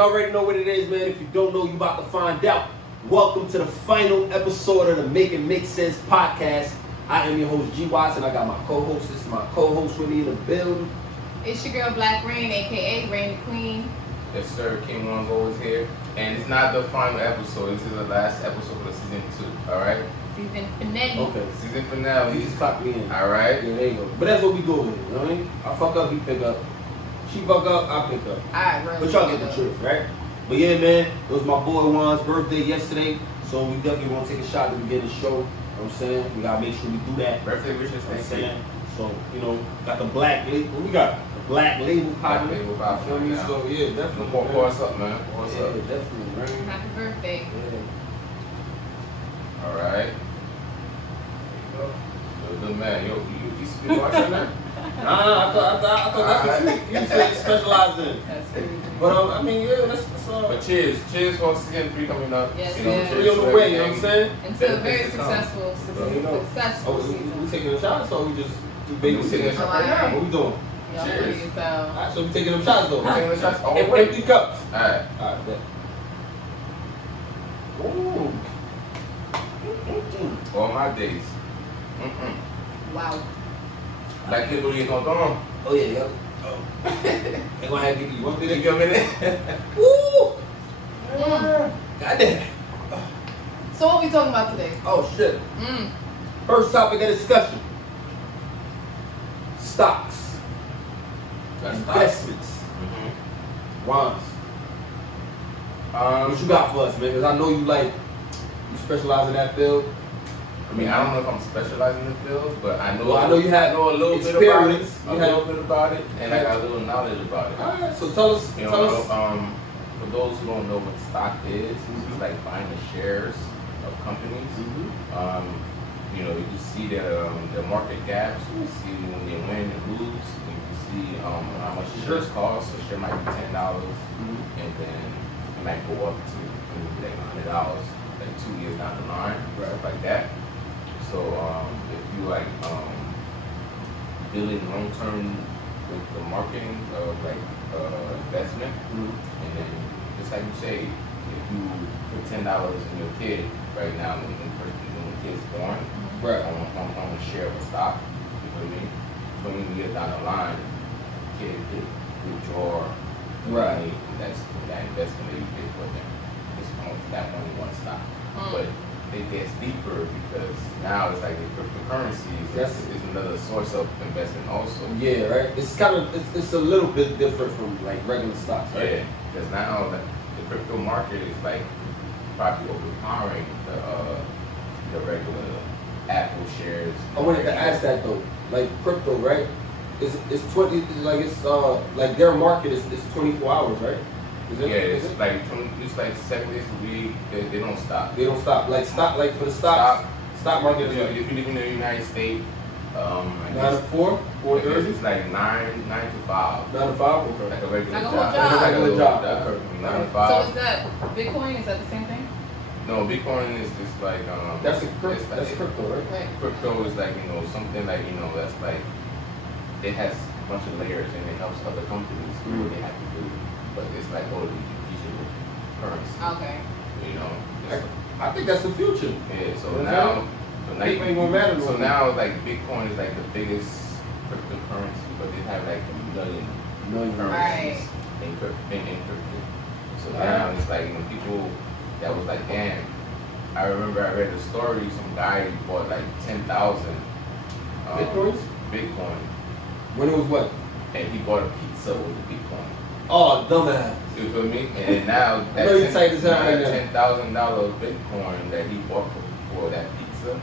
y'all already know what it is, man. If you don't know, you about to find out. Welcome to the final episode of the Make It Make Sense podcast. I am your host, G. Watson. I got my co-host. This is my co-host with me in the building. It's your girl, Black Rain, a.k.a. Rain the Queen. Yes, sir. King One Go is here. And it's not the final episode. This is the last episode for the season 2. All right? Season finale. Okay. Season finale. You just clock me in. All right? Yeah, there you go. But that's what we go with. You know what I mean? I fuck up, he pick up. She fuck up, I pick up. Alright, bro. But y'all get the truth, right? But yeah, man, it was my boy Juan's birthday yesterday. So we definitely want to take a shot at the beginning of the show. You know what I'm saying? We gotta make sure we do that. Birthday wishes. You know what I'm saying? So, you know, got the black label. We got the black label popping. Black label popping Feel me? right now. So yeah, definitely. Pour us up, man. Pour us Yeah, up. definitely, man. Happy birthday. Yeah. All right. There you go. You're a good man. Yo, you speak watching that? Nah, I thought that's what you said you specialize in. That's crazy. But I mean, yeah, that's But cheers. Cheers for season 3 coming up. Yes, You know, yes. cheers we on to the way, you know what I'm everything. saying? Until a very Benefits to come. successful Oh, season. we taking them shots or we just We taking a shot right now. What we doing? Y'all Cheers. free, so. Alright, so we taking them shots though. We taking the shots all Em- the way. empty cups. All right. Alright, bet. Ooh. All my days. Wow. Black label, you know, don't. Oh yeah, yeah. Oh. They gonna have to give you one Did thing. you give me that? Woo! Mm. Goddamn. So what we talking about today? Oh shit. First topic of discussion. Stocks. Investments. Wines. What you got for us, man? Because I know you specialize in that field. I mean, I don't know if I'm specializing in the field, but I know. Well, I know you have a little bit about it. experience. A little bit about it, and I got a little knowledge about it. Alright, so tell us. You Tell know, us. for those who don't know what stock is, it's like buying the shares of companies. You know, you can see the market gaps. You can see when they win and lose. You can see how much the shares cost. A share might be $10, and then it might go up to like $100, like 2 years down the line, stuff like that. So if you building long term with the marketing of investment, and then just like you say, if you put $10 in your kid right now when the kid's born, Right. on a share of a stock, you know what I mean? 20 years down the line, the kid could withdraw the Right. money from that investment that you did for them. It's from that money one stock. But it gets deeper because now it's like the cryptocurrencies is another source of investment also. Yeah, right. It's a little bit different from like regular stocks, right? Yeah, because now the crypto market is like probably overpowering the regular Apple shares. I wanted to ask that though. Like crypto, right? It's 20. Like their market is 24 hours, right? Yeah, it's like 7 days a week. They don't stop. They don't stop. Like for the stock market. If you live in the United States, 9 to 4, 4:30. It's like 9 to 5. 9 to 5. Okay. Like a regular Like a job. whole job. Like a regular job. Okay. 9 to So 5. is that Bitcoin? Is that the same thing? No, Bitcoin is just like That's it's like- crypto, right? Right. Crypto is like something like that's like it has a bunch of layers and it helps other companies do what they have to do, but it's like totally digital currency. Okay. You know. It's- I think that's the future. Yeah. So You know now, People ain't gonna matter no so more. now like Bitcoin is like the biggest cryptocurrency, but they have like a million currencies in crypto. So now it's like people that was like, damn. I remember I read a story. Some guy bought like 10,000 Bitcoin, When it was what? and he bought a pizza with the Bitcoin. Oh, dumbass. You feel me? And now I know you tight as hell right now. $10,000 Bitcoin that he bought for that pizza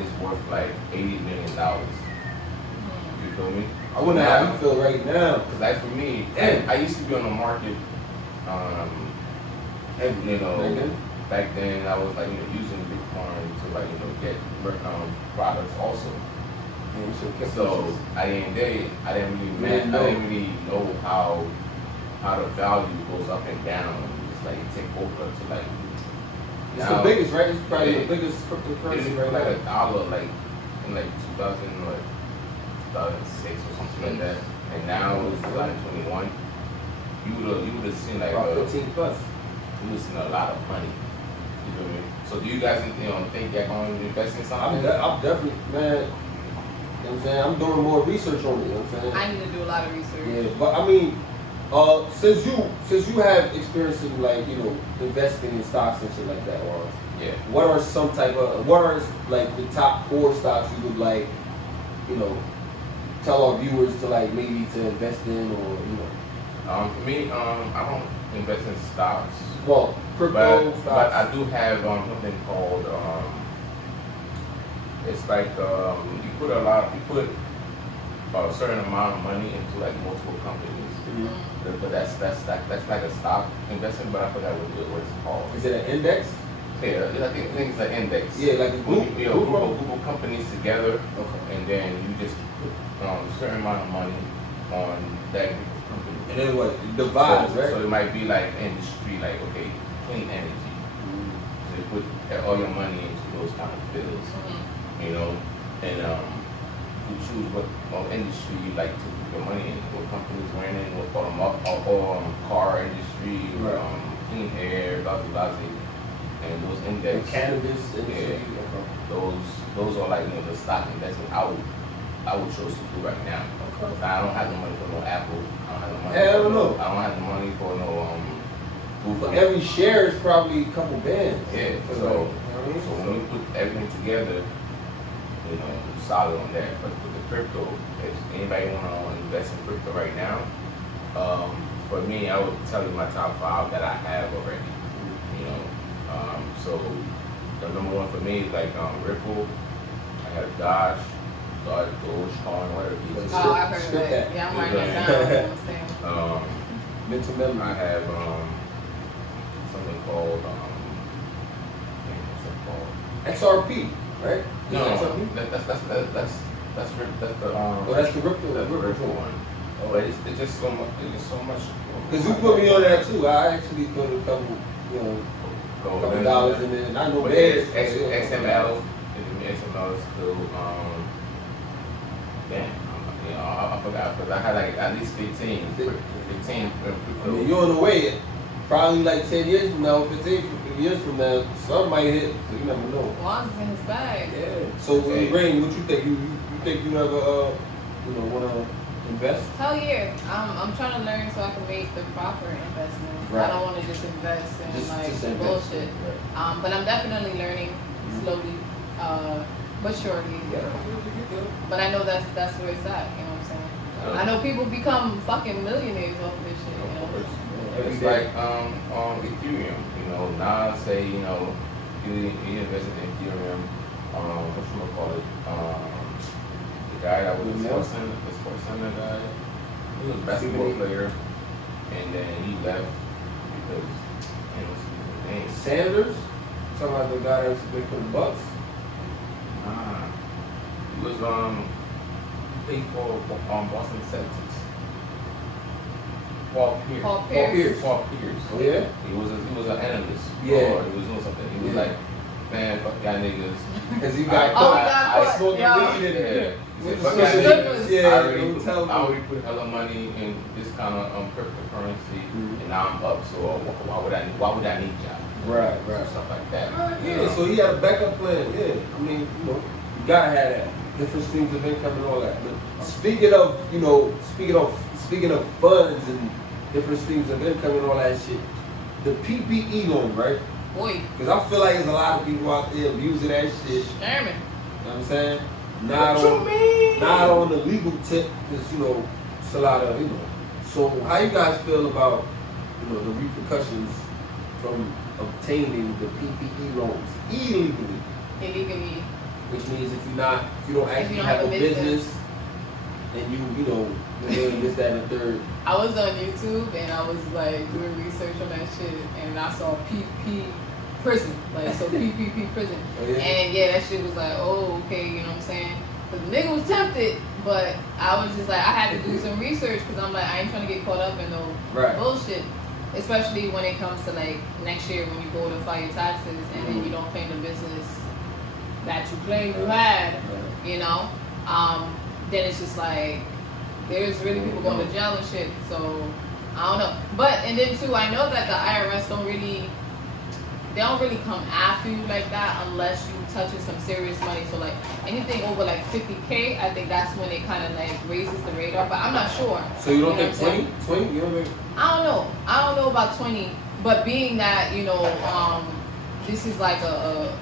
is worth like $80 million. You feel me? I wonder how you feel right now. Cause like for me, I used to be on the market, you know, Right then? back then I was like using Bitcoin to get products also. So I didn't really know how the value goes up and down. It's like it take over to like. It's now, the biggest, right? It's probably yeah, the biggest It's cryptocurrency right like now. $1 like in like 2006 or something like that. And now it's 2021. you would have seen like About 15 plus. you would have seen a lot of money. You feel me? So do you guys think you're going to invest in something? I'm definitely, man. You know what I'm saying? I'm doing more research on it. You know what I'm saying? I need to do a lot of research. Yeah, but I mean, since you have experience in like investing in stocks and shit like that, or Yeah. what are like the top 4 stocks you would like, tell our viewers to like maybe to invest in or For me, I don't invest in stocks. well, crypto But stocks. I do have something called it's like you put a certain amount of money into like multiple companies. Mhm. But that's like a stock investment, but I forgot what it's called. Is it an index? Yeah, I think it's like index. Yeah, like a group. Group of companies together, Okay. and then you just put a certain amount of money on that group of companies. And then what? It divides, right? So it might be like industry, like okay, clean energy. So you put all your money into those kind of fields, and you choose what industry you like to put your money in, what companies we're in, what car industry, Right. clean air, blah blah blah, and those And index. cannabis industry. Those are like the stock investment I would choose to do right now. Okay. I don't have the money for no Apple. I don't have the money. Hell for no. I don't have the money for no For Google. every share is probably a couple bands. Yeah. For So like, so when you put everything together, solid on that. But with the crypto, if anybody want to invest in crypto right now, for me, I would tell you my top 5 that I have already. So the number 1 for me is like Ripple. I have Dogecoin, whatever it is. Oh, I've heard of Script that. that. Yeah, I'm writing it down. You know what I'm saying? mental memory. I have something called what's it called? XRP, right? No, Is it XRP? that's the Oh, that's the Ripple. that's the Ripple one. But it's just so much. Because you put me on that too. I actually put a couple, couple dollars in there, and I know But bands. it's XML. XML is still damn. I forgot because I had like at least 15 I mean, you're on the way. Probably like 10 years from now, 15 years from now, some might hit. So you never know. Juan's in his bag. Yeah. So, Rain, what you think? You think you ever, want to invest? Hell yeah. I'm trying to learn so I can make the proper investments. Right. I don't want to just invest in Just some invest. bullshit. Right. But I'm definitely learning slowly, but surely. Yeah. But I know that's where it's at. You know what I'm saying? I know people become fucking millionaires off of this shit. You know? Of course. Every It's day. like Ethereum. Now say you invested in Ethereum. What you gonna call it? The guy that was the sports center guy. He was a basketball player, and then he left because what's his name? Sanders? Talking about the guy that was big for the Bucks? Nah. He was played for Boston Celtics. Paul Pierce. Paul Pierce. Paul Pierce. Oh, yeah? He was an analyst. Yeah. Or he was doing something. He was Yeah. like, man, fuck y'all niggas. Because he got Oh, caught. he got I caught. smoking Yeah. weed in it. Yeah. With Fuck the y'all shit. niggas. Yeah, I already don't tell put, me. I already put hella money in this kind of cryptocurrency, and now I'm up. So why would I need y'all? Right. Stuff like that. Yeah, so he had a backup plan. Yeah, I mean, you gotta have that. Different streams of income and all that. But speaking of funds and different streams of income and all that shit, the PPE loan, right? Boy, Because I feel like there's a lot of people out there abusing that shit. Sherman. You know what I'm saying? Not on the legal tip, because it's a lot of So how you guys feel about the repercussions from obtaining the PPE loans illegally? Which means if you don't actually don't have have a a business, business. and you're doing this, that, and the third. I was on YouTube and I was like doing research on that shit and I saw PP prison, PPP prison. Oh, yeah? And yeah, that shit was like, oh, okay, you know what I'm saying? Cause the nigga was tempted, but I was just like, I had to do some research because I'm like, I ain't trying to get caught up in no Right. bullshit. Especially when it comes to like next year when you go to file your taxes and then you don't claim the business that you claim you had, then it's just like there's really people going to jail and shit. So I don't know. But, and then too, I know that the IRS don't really come after you like that unless you touching some serious money. So like anything over like 50K, I think that's when it kind of like raises the radar. But I'm not sure. So you don't know think 20? You don't think? I don't know about 20. But being that, you know, this is like a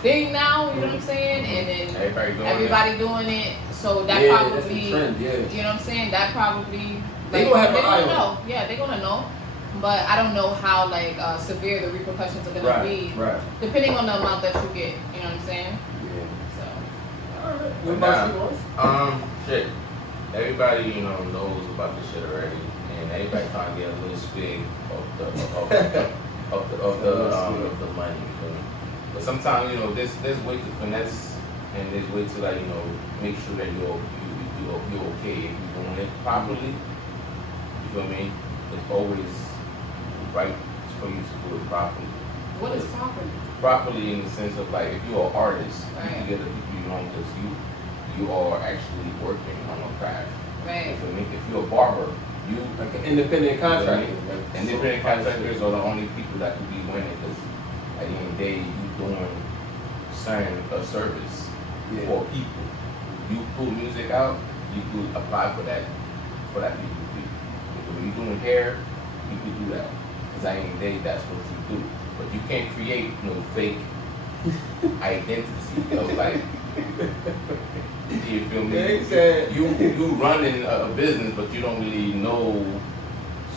thing now, you know what I'm saying? And then everybody doing it. So that probably, that's the trend, you know what I'm saying? That probably, they gonna have an eye on know. Yeah, they're gonna know. But I don't know how like severe the repercussions are gonna be, depending on the amount that you get. You know what I'm saying? Yeah. So. All right. What about you, Ross? Shit. Everybody, you know, knows about this shit already, and everybody trying to get a little spig of the money. You know? But sometimes, you know, there's way to finesse, and there's way to like, you know, make sure that you're okay if you're doing it properly. You feel me? It's always right for you to do it properly. What is properly? Properly in the sense of like, if you're an artist, right. you get the people you know because you are actually working on a craft. Right. You feel me? If you're a barber, you like an independent contractor. Independent contractors are the only people that could be winning because at the end of the day, you doing a service for people. You put music out, you could apply for that people. When you're doing hair, you could do that. Because at the end of the day, that's what you do. But you can't create no fake identity of like, you feel me? You running a business, but you don't really know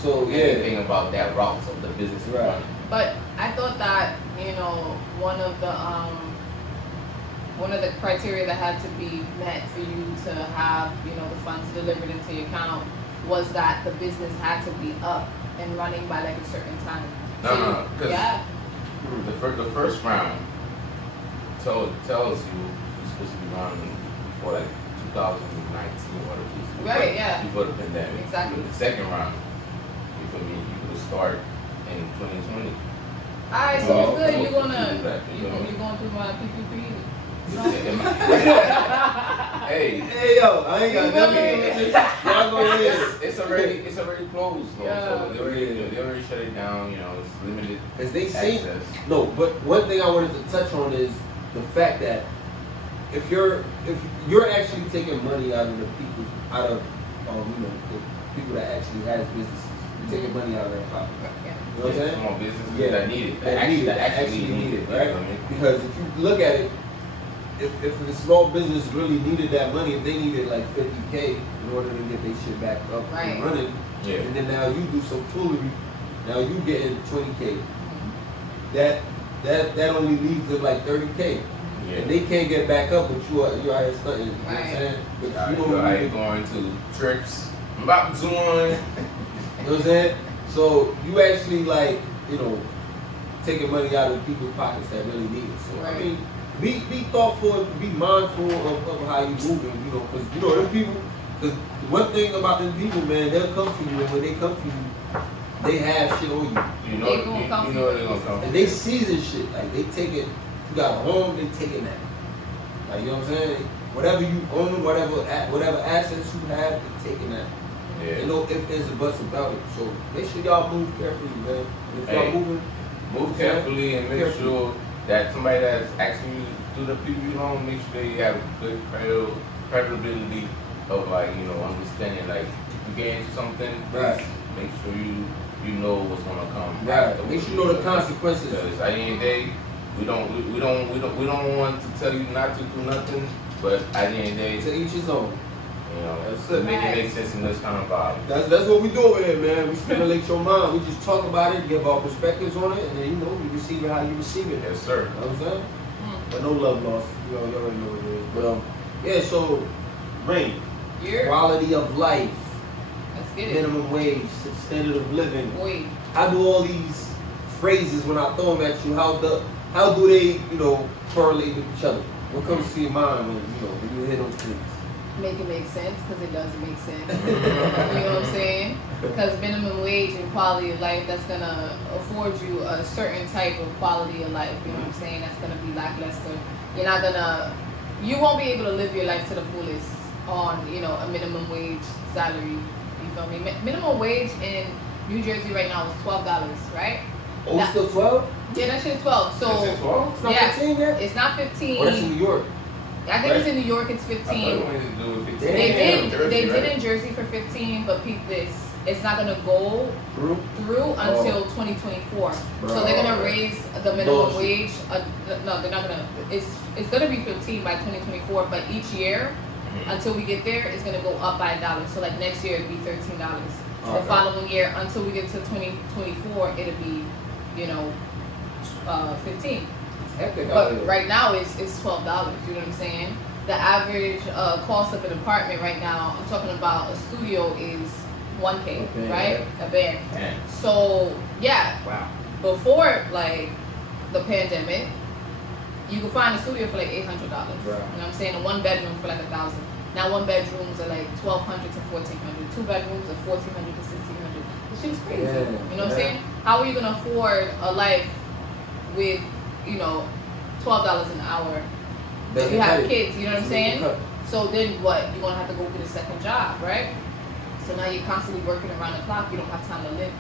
anything about that route of the business you're running. But I thought that, you know, one of the criteria that had to be met for you to have, you know, the funds delivered into your account was that the business had to be up and running by like a certain time. No, because the first round tells you you're supposed to be running before like 2019 or whatever. Before the pandemic. Exactly. The second round, you feel me? You could start in 2020. Alright, so it's good. You're going through my PPP. Hey, yo, I ain't got nothing. Y'all go ahead. It's already closed though. So they already shut it down. You know, it's limited. Because they say access. no, but one thing I wanted to touch on is the fact that if you're actually taking money out of the people, you know, the people that actually has businesses, you're taking money out of their pocket. You know what I'm saying? Small businesses that need it. That actually need it, right? You know what I mean? Because if you look at it, if the small business really needed that money, if they needed like 50K in order to get their shit back up and running, and then now you do some foolery, now you getting 20K. That only leaves them like 30K. Yeah. And they can't get back up, but you are here stunting. You know what I'm saying? But you are going to trips. I'm about to do one. You know what I'm saying? So you actually like, you know, taking money out of people's pockets that really need it. So I mean, be thoughtful, be mindful of how you moving, you know, because you know them people. Because one thing about them people, man, they'll come for you, and when they come for you, they have shit on you. You know they're gonna come. And they season shit, like they take it. You got a home, they taking that. Like, you know what I'm saying? Whatever you own, whatever assets you have, they taking that. Yeah. You know, if there's a bus about it. So make sure y'all move carefully, man. And if y'all move carefully and make sure that somebody that's asking you to do the PPP loan, make sure they have good credibility of like, you know, understanding like if you get into something, make sure you know what's gonna come. Right. Make sure you know the consequences. Because at the end of the day, we don't want to tell you not to do nothing, but at the end of the day, to each his own. You know, to make it make sense in this kind of vibe. That's what we do over here, man. We stimulate your mind. We just talk about it, give our perspectives on it, and then you know you receive it how you receive it. Yes, sir. You know what I'm saying? But no love lost. You already know what it is. But yeah. So, Rain, quality of life, let's get it. Minimum wage, standard of living. Wait. How do all these phrases when I throw them at you? How do they, you know, correlate with each other? What comes to your mind when you hear those things? Make it make sense, because it doesn't make sense. You know what I'm saying? Because minimum wage and quality of life, that's going to afford you a certain type of quality of life. You know what I'm saying? That's going to be lackluster. You won't be able to live your life to the fullest on, you know, a minimum wage salary. You feel me? Minimum wage in New Jersey right now is $12, right? Oh, it's still 12? Yeah, that shit's 12. So Is it 12? It's not yeah, 15 yet? it's not 15. Oh, that's in New York. I think it's in New York. It's I thought 15. they wanted to do it 15. They did. Jersey, They right? did in Jersey for 15, but peep this. It's not gonna go True. through until 2024. So they're gonna raise the minimum wage. No, they're not gonna. It's gonna be 15 by 2024, but each year until we get there, it's gonna go up by $1. So like next year it'd be $13. The Okay. following year until we get to 2024, it'll be, 15. Hectic out But here. right now it's $12. You know what I'm saying? The average cost of an apartment right now, I'm talking about a studio, is $1K, Okay, right? A bed. Man. So yeah, Wow. before like the pandemic, you could find a studio for like $800. Right. You know what I'm saying? A one bedroom for like $1,000. Now one bedrooms are like $1,200 to $1,400. Two bedrooms are $1,400 to $1,600. This shit's crazy. Yeah, You know what I'm yeah. saying? How are you gonna afford a life with $12 an hour if you have kids? You know what I'm saying? So then what? You're gonna have to go get a second job, right? So now you're constantly working around the clock. You don't have time to live.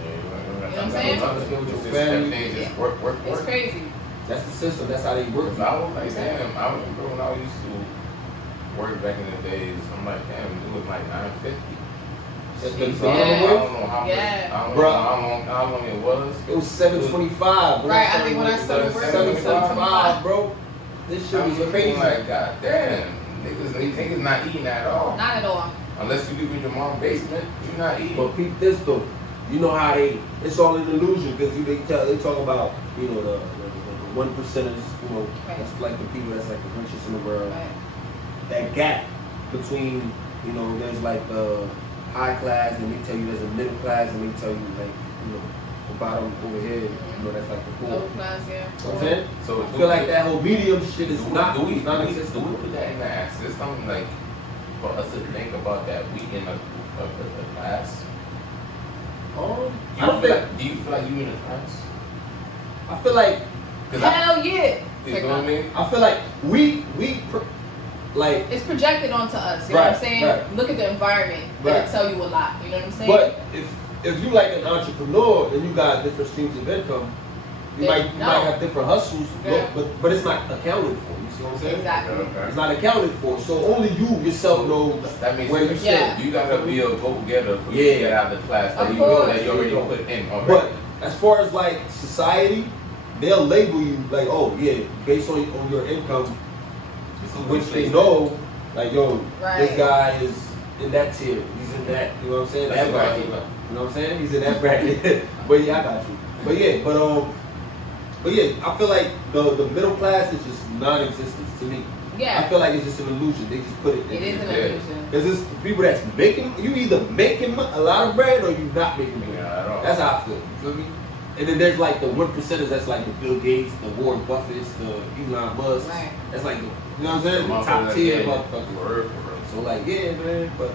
Yeah, you know what I'm saying? It's just everything just work. It's crazy. That's the system. That's how they work. Because I was like, damn, I remember when I used to work back in the days, I'm like, damn, it was like $9.50. That's So the I Yeah. don't know how much, Yeah. I don't Bruh. know how long it was. It was 725, bro. Right, I think when I started working, it was 775, bro. This shit I'm was crazy. like, god damn, niggas not eating at all. Not at all. Unless you live in your mom's basement, you're not eating. But peep this though. You know how it's all an illusion because they talk about, the 1%ers, Right. that's like the people that's like the richest in the world. Right. That gap between, there's like the high class and they tell you there's a middle class and they tell you like, the bottom over here, that's like the poor. Low class, yeah. You know what I'm saying? So I feel like that whole medium shit is do not we non-existent. put that in the system, like for us to think about that we in a class? Do you feel like you in a class? I feel like Hell yeah. You know what I mean? I feel like like It's projected onto us. You know what I'm Right, saying? right. Look at the environment. Right. It'll tell you a lot. You know what I'm saying? but if you like an entrepreneur and you got different streams of income, you Yeah, might have different hustles, Yeah. but it's not accounted for. You see what I'm saying? Exactly. It's not accounted for. So only you yourself knows That makes where you sense. stand. Yeah. You gotta be a go-getter for you Yeah. to get out of the class that Of you know course. that you already put in already. But as far as like society, they'll label you like, oh yeah, based on your income, which they know, like yo, Right. this guy is in that tier. He's in that. You know what I'm saying? That's That bracket. right. You know what I'm saying? He's in that bracket. But yeah, I got you. But yeah, I feel like the middle class is just non-existent to me. I Yeah. feel like it's just an illusion. They just put it. It is an Yeah. illusion. Because it's people that's making. You either making a lot of bread or you not making bread. Yeah, at all. That's how I feel. You feel me? And then there's like the 1%ers. That's like the Bill Gates, the Warren Buffetts, the Elon Musk. Right. That's like you know what I'm saying? The top tier motherfuckers. For real. So like yeah, man. But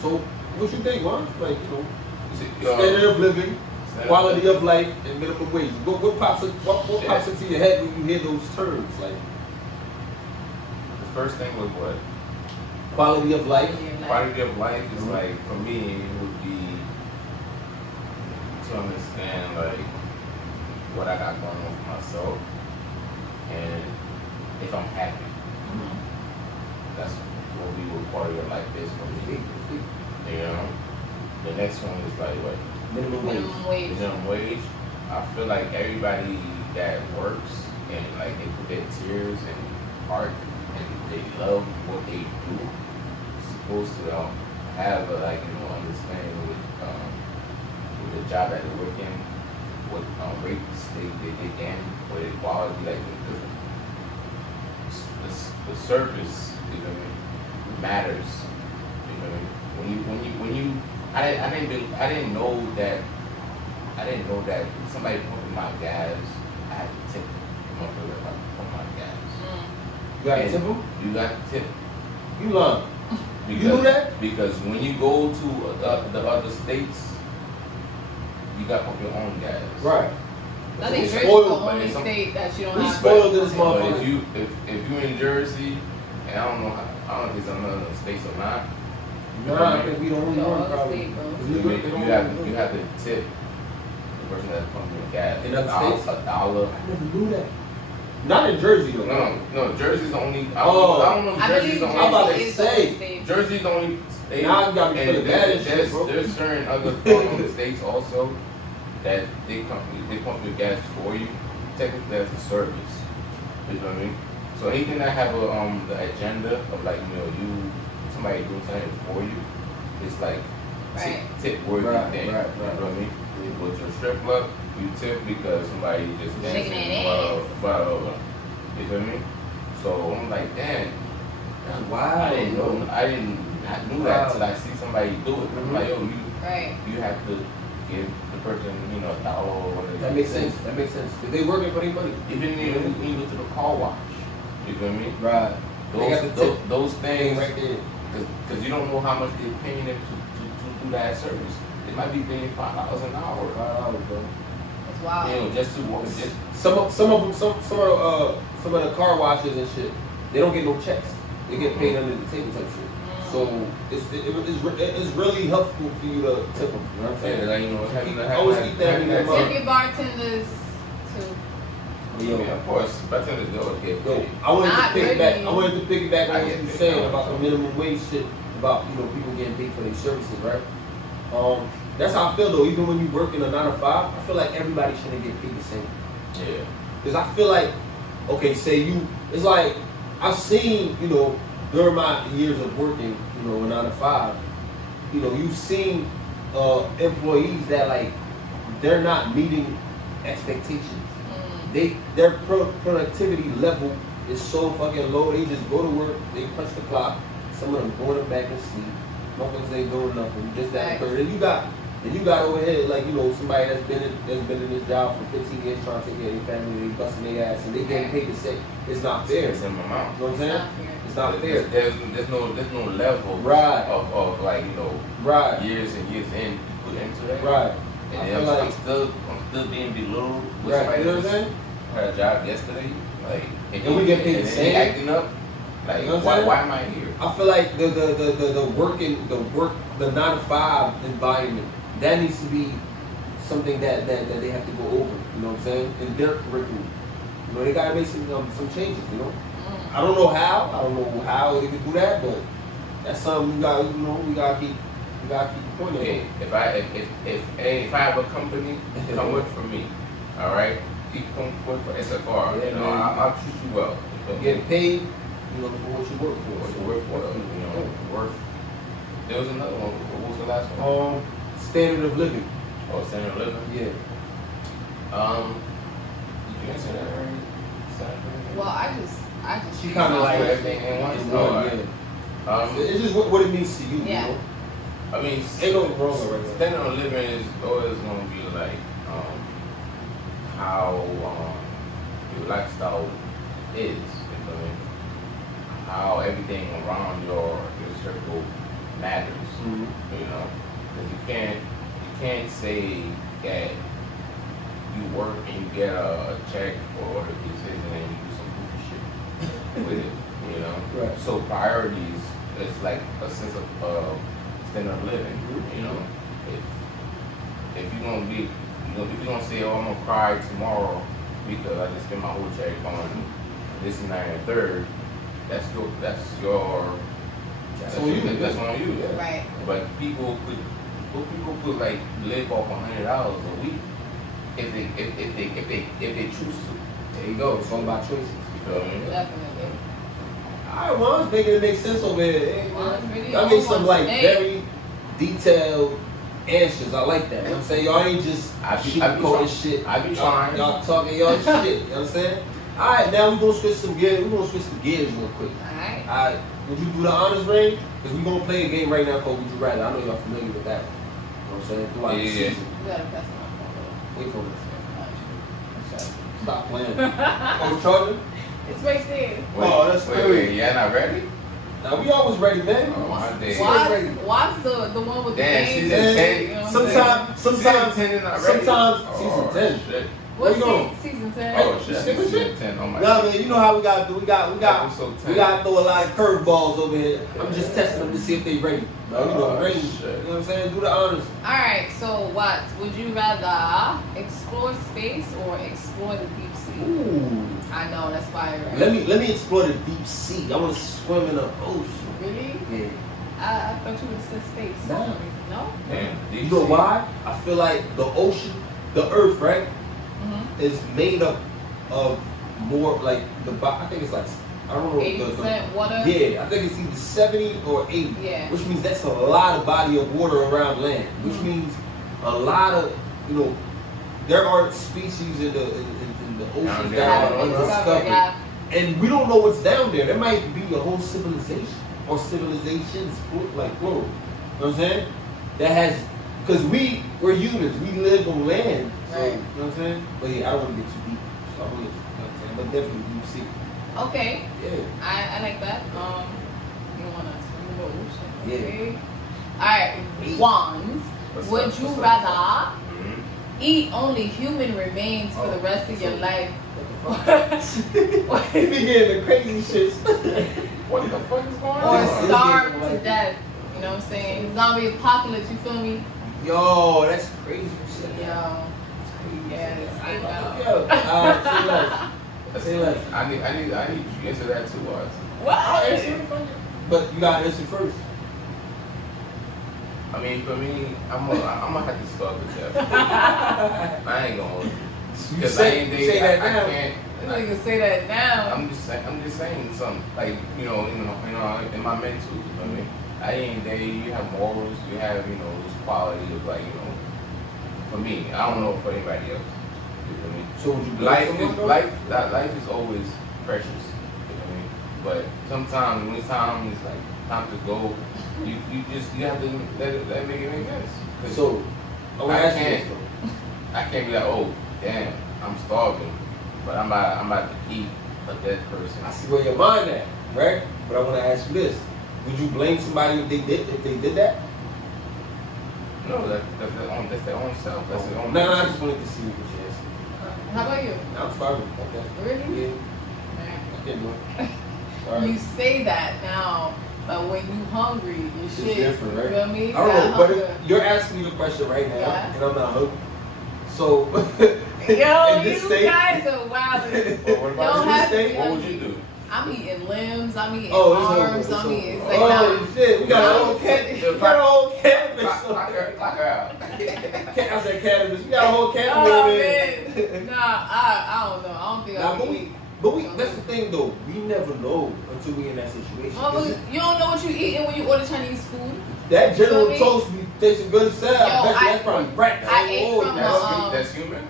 so what you think, man? Like See, standard of living, quality of life, and minimum wage. What pops into your head when you hear those terms? Like The first thing was what? quality of life. Quality of life is like, for me, it would be to understand like what I got going on for myself, and if I'm happy. That's what we would quality of life is for me. The next one is like what? Minimum wage. Minimum wage. Minimum wage. I feel like everybody that works and like they put their tears and heart and they love what they do is supposed to have a understanding with the job that they work in, what rates they can, what equality, like because the service, matters. When you I didn't know that somebody pumping my gas, I had to tip them for my gas. You got a And temple? You got to tip. You love. You knew that? Because when you go to the other states, you got to pump your own gas. Right. I think It's Jersey's the spoiled, only but state that you don't we have. spoiled this But motherfucker. if you in Jersey, and I don't know if it's another states or not, Nah, I think we the only Yo, one all the probably. state, bro. 'Cause You, New York, they don't have really you do have to tip the person that's pumping the gas. In other states? $1. I never knew that. Not in Jersey though. No, Jersey's the only. I Oh. don't know if I Jersey's believe the I'm about only. to Jersey say. is the state. Jersey's the only state. Now you got me and feeling bad and shit, bro. there's certain other states also that they pump your gas for you. Technically, that's a service. You know what I mean? So anything that have a the agenda of like somebody doing something for you, it's like Right. tip worthy Right, thing. right. You know what I mean? You go to a strip club, you tip because somebody just Shaking dancing, that blah, ass. blah, blah, blah. You feel me? So I'm like, damn. That's wild. I didn't know. I didn't knew that till I see somebody do it. I'm like, yo, Right. you have to give the person, $1 or whatever. That makes sense. That makes sense. If they working for their money. Even when you go to the car wash, you feel me? Right. They got the tip Those things, right there. because you don't know how much they're paying them to do that service. They might be paying $5 an hour. $5, bro. It's wild. Just to walk. Just Some of the car washes and shit, they don't get no checks. They get paid under the table type shit. So it's really helpful for you to tip them. You know what I'm saying? Always keep that in your mind. Tip your bartenders too. Yo, of course, bartenders go get yo, paid. I wanted Not to piggyback. really. I wanted to piggyback on I what get you were paid. saying about the minimum wage shit. About people getting paid for their services, right? That's how I feel though. Even when you work in a 9 to 5, I feel like everybody shouldn't get paid the same. Yeah. Because I feel like, okay, it's like I've seen, during my years of working, a 9 to 5, you've seen employees that like they're not meeting expectations. Their productivity level is so fucking low. They just go to work, they punch the clock. Some of them going back and sleep. Motherfuckers ain't doing nothing. Just that. Right. And you got over here like somebody that's been in this job for 15 years trying to take care of their family. They busting their ass and they getting paid to say it's not fair. It's in my mouth. You know what I'm saying? It's not fair. There's no level Right. of like Right. years and years in put into that. Right. I And feel I'm like still being belittled with right. somebody You know what I'm that saying? had a job yesterday, like And we get paid the and same. they acting up. Like You know what I'm why saying? am I here? I feel like the 9 to 5 environment, that needs to be something that they have to go over, you know what I'm saying, in their curriculum. They gotta make some changes, I don't know how they can do that, but that's something we gotta keep pointing Okay, if I have a company, come work for me. All right, you come work for SFR. Yeah, man. I'll treat you well. at. Get paid, for what you work for. What you work for, worth. There was another one. What was the last one? Standard of living. Oh, standard of living. Yeah. Did you answer that already? Standard of living? Well, I just. She kind of like everything in one. yeah. It's just what it means to you. Yeah. I mean, Ain't nothing wrong with it. standard of living is always going to be like how your lifestyle is. You know what I mean? How everything around your circle matters. Mhm. Because you can't say that you work and you get a check or whatever this is and then you do some goofy shit with it. Right. So priorities is like a sense of standard of living. If you're gonna be, if you're gonna say, oh, I'm gonna cry tomorrow because I just spent my whole check on this and that and third, that's on you. Yeah. Right. But people could like live off $100 a week if they choose to. There you go. It's all about choices. You feel me? Definitely. Alright, well, I was making it make sense over here. Hey, Well, it's really y'all made some almost like made. very detailed answers. I like that. You know what I'm saying? Y'all ain't just I be sugarcoating shit. I be trying. Y'all talking y'all shit. You know what I'm saying? Alright, now we're gonna switch some gears. We're gonna switch the gears real quick. Alright. Alright, would you do the honors ring? Because we're gonna play a game right now called Would You Rather. I know y'all familiar with that. You know what I'm saying? Throughout the Yeah. season. You gotta press my phone. Wait for this. Stop playing. Oh, charging? It's right there. Oh, that's wait, crazy. y'all not ready? Now we always ready, man. Oh, my day. Watch the one with the Damn, games. she's and in shit, 10. you know what I'm saying? Sometimes Season 10 is not ready? sometimes Oh, season 10. shit. What's you going? season 10? Oh shit, I Skip think a shit? season 10. Oh my Nah, god. man, you know how we gotta do. We got Episode 10. we gotta throw a lot of curveballs over here. I'm just testing them to see if they ready. Bro, you know, ready. Shit. You know what I'm saying? Do the honors. Alright, so what? Would you rather explore space or explore the deep sea? Ooh. I know, that's fire, right? Let me explore the deep sea. I want to swim in the ocean. Really? Yeah. I thought you would have said space. for Nah. some reason. No? Damn, You know why? I feel like the ocean, the earth, right, Mm-hmm. is made up of more like I think it's like I don't know 80% water? Yeah, I think it's either 70 or 80. Yeah. Which means that's a lot of body of water around land. Which Mhm. means a lot of there are species in the ocean there. that Haven't are been discovered, undiscovered. yeah. And we don't know what's down there. There might be a whole civilization or civilizations, like plural. You know what I'm saying? That has, because we're humans. We live on land. So, Right. you know what I'm saying? But yeah, I don't want to get too deep. So I'm gonna, you know what I'm saying? But definitely deep sea. Okay. Yeah. I like that. You want to swim in the ocean? Okay. Yeah. Alright, wands. What's Would up? you What's up? rather Mhm. eat only human remains for the rest of your life? What the fuck? You be getting the crazy shits. What the fuck is going Or on? starve to death? You know what I'm saying? Zombie apocalypse, you feel me? Yo, that's crazy. You said that. Yo. Yes, I know. Yo, say less. Say less. I need you to answer that too, Watts. What? But you gotta answer first. I mean, for me, I'm gonna have to start with that. I ain't gonna. You Because I say, ain't say that I now. can't. I'm not gonna say that now. I'm just saying something like in my mental. You know what I mean? At the end of the day, you have morals. You have this quality of for me, I don't know for anybody else. You know what I mean? So would you Life is always precious. You know what I mean? But sometimes when it's time to go, you have to let it make sense. 'Cause So, I can't be like, oh damn, I'm starving, but I'm about to eat a dead person. I see where your mind at, right? But I want to ask you this: would you blame somebody if they did that? No, that's their own self. That's their own. No, I just wanted to see what you answer. How about you? I'm starving. Okay. Really? Yeah. I can't do it. Sorry. You say that now, but when you hungry, you It's shit. different, right? You know what I mean? I don't know, That but hunger. if you're asking me the question right now, Yeah. and I'm not hungry. So, Yo, in this you state, guys are wild. Well, what about Don't you? have to State, be What would hungry. you do? I'm eating limbs, I'm eating Oh, it's over, arms, it's I'm over. eating. It's like, Oh nah. shit, we got a whole Nah. cannabis. We got a whole cannabis. Clock her out. I said cannabis. We got a whole cannabis Oh over here. man, nah, I don't know. I don't think Nah, I but can we, eat. but we. That's the thing though. We never know until we in that situation. Motherfuckers, you don't know what you eating when you order Chinese food. That General You know what I mean? Toast be tasting good as hell. Yo, That's probably rat. I ate from That's human.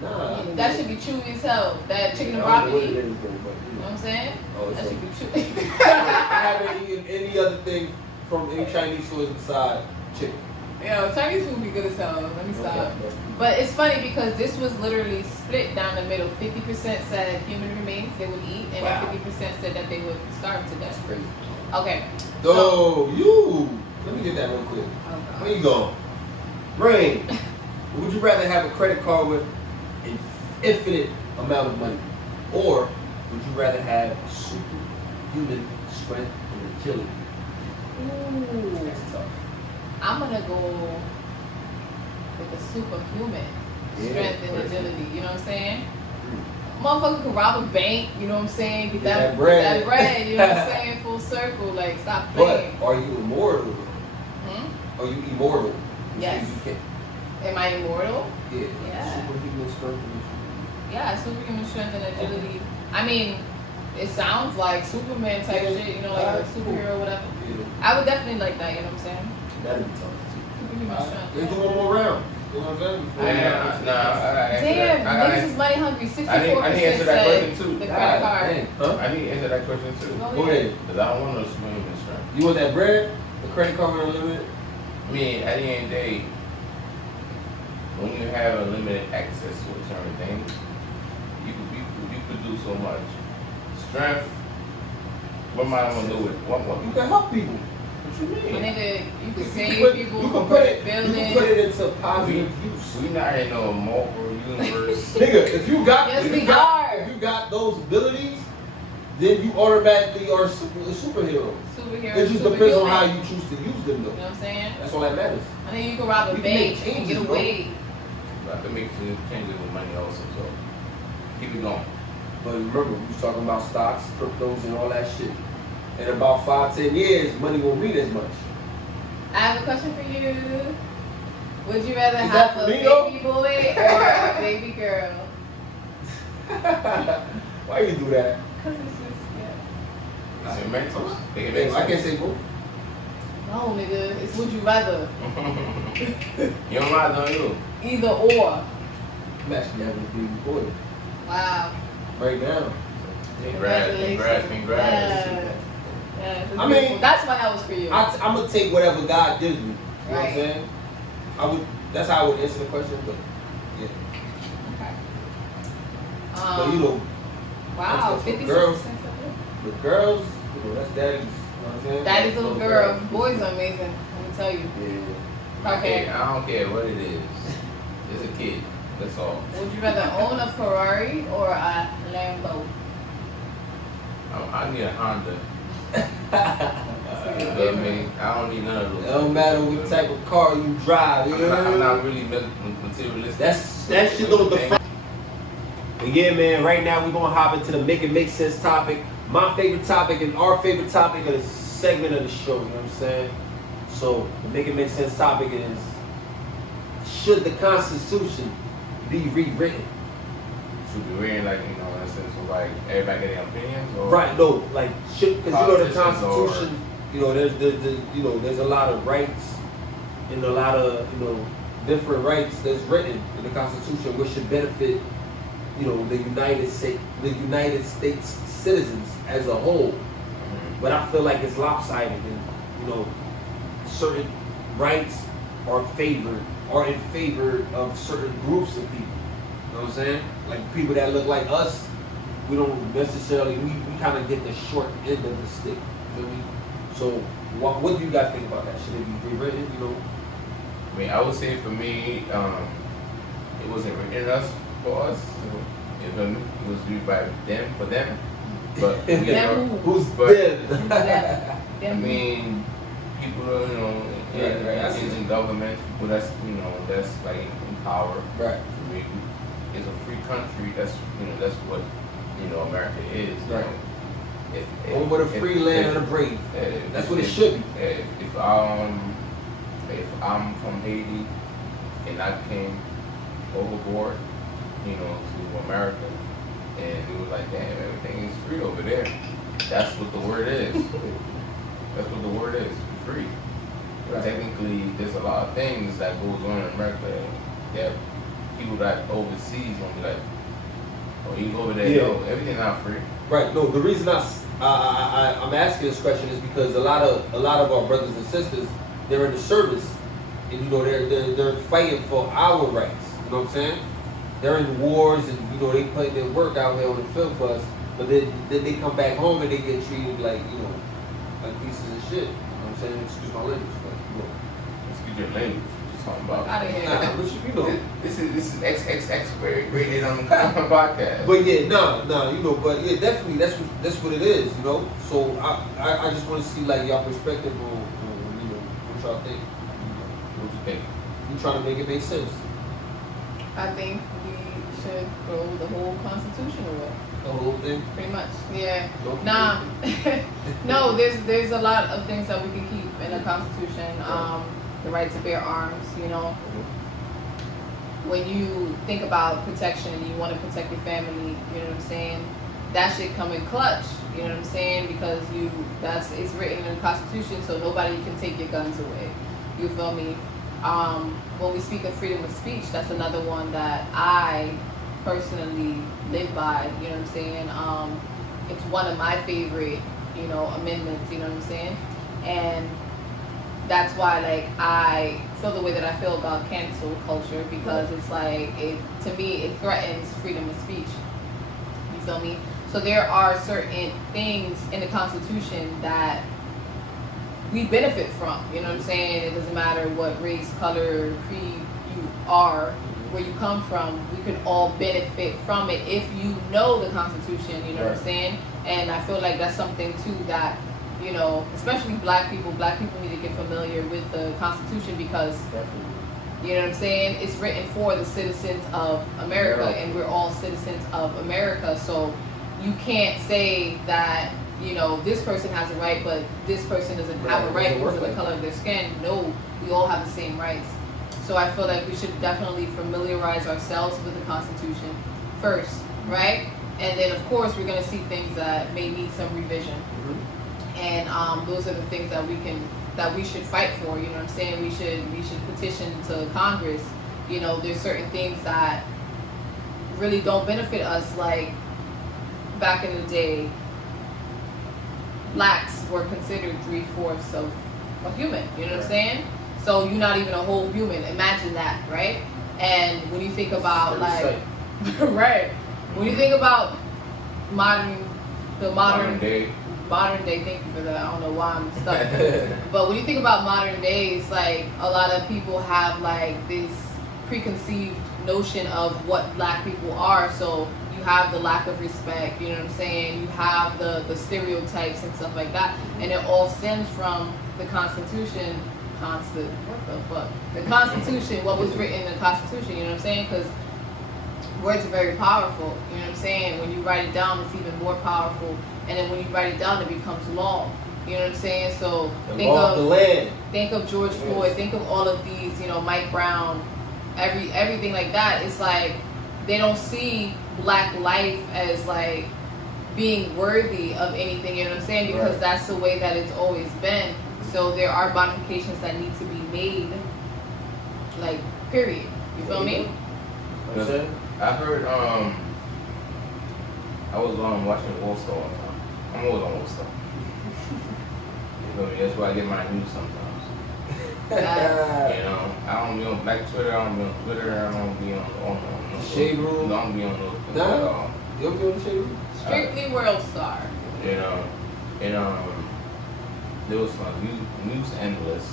Nah. That should be chewy as hell. That chicken and I don't know what broccoli. it You is, though, but, know what I'm saying? Oh, That it's should okay. be chewy. I haven't eaten any other thing from any Chinese stores beside chicken. Yo, Chinese food be good as hell. Let me stop. Okay, But it's funny because this was literally split down the middle. 50% said human remains they would eat, and Wow. 50% said that they would starve to That's death. crazy. Okay. So, let me get that real quick. Oh, Where you going? Rain, would you rather have a credit card with an infinite amount of money? Or would you rather have superhuman strength and agility? Ooh. That's tough. I'm gonna go with the superhuman Yeah, strength and right. agility. You know what I'm saying? Motherfucker can rob a bank. You know what I'm saying? Get Get that, that bread. Get that bread. You know what I'm saying? Full circle. Like stop But playing. are you immortal? Hmm? Are you immortal? Which Yes. means you Am I immortal? can, Yeah. superhuman strength and agility. Yeah, superhuman strength and agility. I mean, it sounds like Superman type Yeah. shit. You know, like a Alright, cool. superhero or whatever. Yeah, I would definitely like that. You know what I'm saying? that'd be tough. Superhuman strength. Let's do one more round. You know what I'm saying? Before we have- Damn, niggas is money hungry. 64% I need to answer that said question too. the God credit card. dang. Huh? I need to answer that question too. Go Go ahead. Because I don't want no superhuman strength. You want that bread? The credit card with unlimited? I mean, at the end of the day, when you have unlimited access to certain things, you could do so much. Strength, what am I gonna do with it? What You can help people. you What you mean? Nigga, you can You save people you from can put it. buildings. You can put it into positive use. We not in no Marvel universe. Nigga, if you got Yes, if we you got are. if you got those abilities, then you automatically are a superhero. Superhero. It just depends on how superhuman. you choose to use them, though. You know what I'm saying? That's all that matters. I think you can rob a You can bank make and changes, get bro. away. I can make some changes with money also, so keep it going. But remember, we was talking about stocks, cryptos, and all that shit. In about 5-10 years, money won't mean as much. I have a question for you. Would you rather Is have that a for me, though? baby boy or a baby girl? Why you do that? Because it's just, yeah. It's your mentors. I can't say both. No, nigga. It's would you rather. You don't mind, don't you? Either or. I'm actually having a baby boy Wow. right now. Congrats. Yes. Yes, it's I mean, beautiful. That's why that was for you. I'm gonna take whatever God gives me. You know what I'm Right. saying? That's how I would answer the question, but yeah. Okay. But you know, Wow, that's for 56%. girls. the girls, you know, that's daddy's. You know what I'm saying? Daddy's little girl. Boys are amazing. Let me tell you. Yeah. Okay. I don't care what it is. It's a kid. That's all. Would you rather own a Ferrari or a Lambo? I need a Honda. That's I mean, I don't need none of those. It don't matter what type of car you drive. You know what I I'm mean? not really materialistic. That shit don't define. But yeah, man, right now we're gonna hop into the Make It Make Sense topic. My favorite topic and our favorite topic of the segment of the show, you know what I'm saying? So the Make It Make Sense topic is, should the Constitution be rewritten? Should be reading, like, you know, in a sense of like everybody getting opinions, or Right, no, like should, because you know the Politicians Constitution, you know, there's a lot of rights and a lot of, you know, different rights that's written in the Constitution which should benefit, you know, the United States citizens as a whole. But I feel like it's lopsided, and you know, certain rights are in favor of certain groups of people. You know what I'm saying? Like people that look like us, we don't necessarily, we kind of get the short end of the stick. You feel me? So what do you guys think about that? Should it be rewritten? You know? I mean, I would say for me, it wasn't written us for us. You know, it was written by them for them. But we Them are, Who's but- them? I mean, people, you know, in government, people that's, you know, that's like in power. Right. I mean, it's a free country. That's, you know, that's what, you know, America is. You Right. know. Home of the free land of the brave. That's what it should be. If I'm from Haiti and I came overboard, you know, to America, and it was like, damn, everything is free over there. That's what the word is. That's what the word is, free. But Right. technically, there's a lot of things that goes on in America that people that overseas gonna be like, oh, you go over there, Yeah. yo, everything's not free. Right. No, the reason I'm asking this question is because a lot of our brothers and sisters, they're in the service, and you know they're fighting for our rights. You know what I'm saying? They're in wars, and you know they put their work out here on the field for us, but then they come back home and they get treated like, you know, like pieces of shit. You know what I'm saying? Excuse my language, but you know. Excuse your language. Just talking about. Out of here. Nah, but you know. This is XXX rated on the podcast. But yeah, nah, you know, but yeah, definitely that's what it is, you know. So I just want to see like y'all perspective on you know, what y'all think. What you think? You trying to make it make sense. I think we should throw the whole Constitution away. The whole thing. Pretty much. Yeah. Don't Nah. No, there's a lot of things that we can keep in the Constitution. The right to bear arms, you know. When you think about protection and you want to protect your family, you know what I'm saying? That should come in clutch, you know what I'm saying? Because it's written in the Constitution, so nobody can take your guns away. You feel me? When we speak of freedom of speech, that's another one that I personally live by, you know what I'm saying? It's one of my favorite, you know, amendments, you know what I'm saying? And that's why, like, I feel the way that I feel about cancel culture, because it's like, to me, it threatens freedom of speech. You feel me? So there are certain things in the Constitution that we benefit from. You know what I'm saying? It doesn't matter what race, color, creed you are, where you come from. We can all benefit from it if you know the Constitution. You know what I'm saying? And I feel like that's something too that, you know, especially black people need to get familiar with the Constitution because, you know what I'm saying, it's written for the citizens of America, and we're all citizens of America. So you can't say that, you know, this person has a right, but this person doesn't have a right because of the color of their skin. No, we all have the same rights. So I feel like we should definitely familiarize ourselves with the Constitution first, right? And then, of course, we're going to see things that may need some revision. And those are the things that we should fight for. You know what I'm saying? We should petition to Congress. You know, there's certain things that really don't benefit us. Like back in the day, blacks were considered 3/4 of a human. You know what I'm saying? So you're not even a whole human. Imagine that, right? And when you think about right, when you think about modern day, thank you for that. I don't know why I'm stuck. But when you think about modern days, like a lot of people have like this preconceived notion of what black people are. So you have the lack of respect, you know what I'm saying? You have the stereotypes and stuff like that. And it all stems from the Constitution. What the fuck? The Constitution, what was written in the Constitution, you know what I'm saying? Because words are very powerful, you know what I'm saying? When you write it down, it's even more powerful. And then when you write it down, it becomes law. You know what I'm saying? So think of George Floyd, think of all of these, you know, Mike Brown, everything like that. It's like they don't see black life as like being worthy of anything, you know what I'm saying? Because that's the way that it's always been. So there are modifications that need to be made, like, period. You feel me? I heard, I was watching Wall Star one time. I'm always on Wall Star. You feel me? That's where I get my news sometimes. You know, I don't be on Black Twitter, I don't be on Twitter, I don't be on Shade Room. I don't be on those things No? at all. You don't be on the Shade Room? Strictly World Star. You know, and there was a news analyst,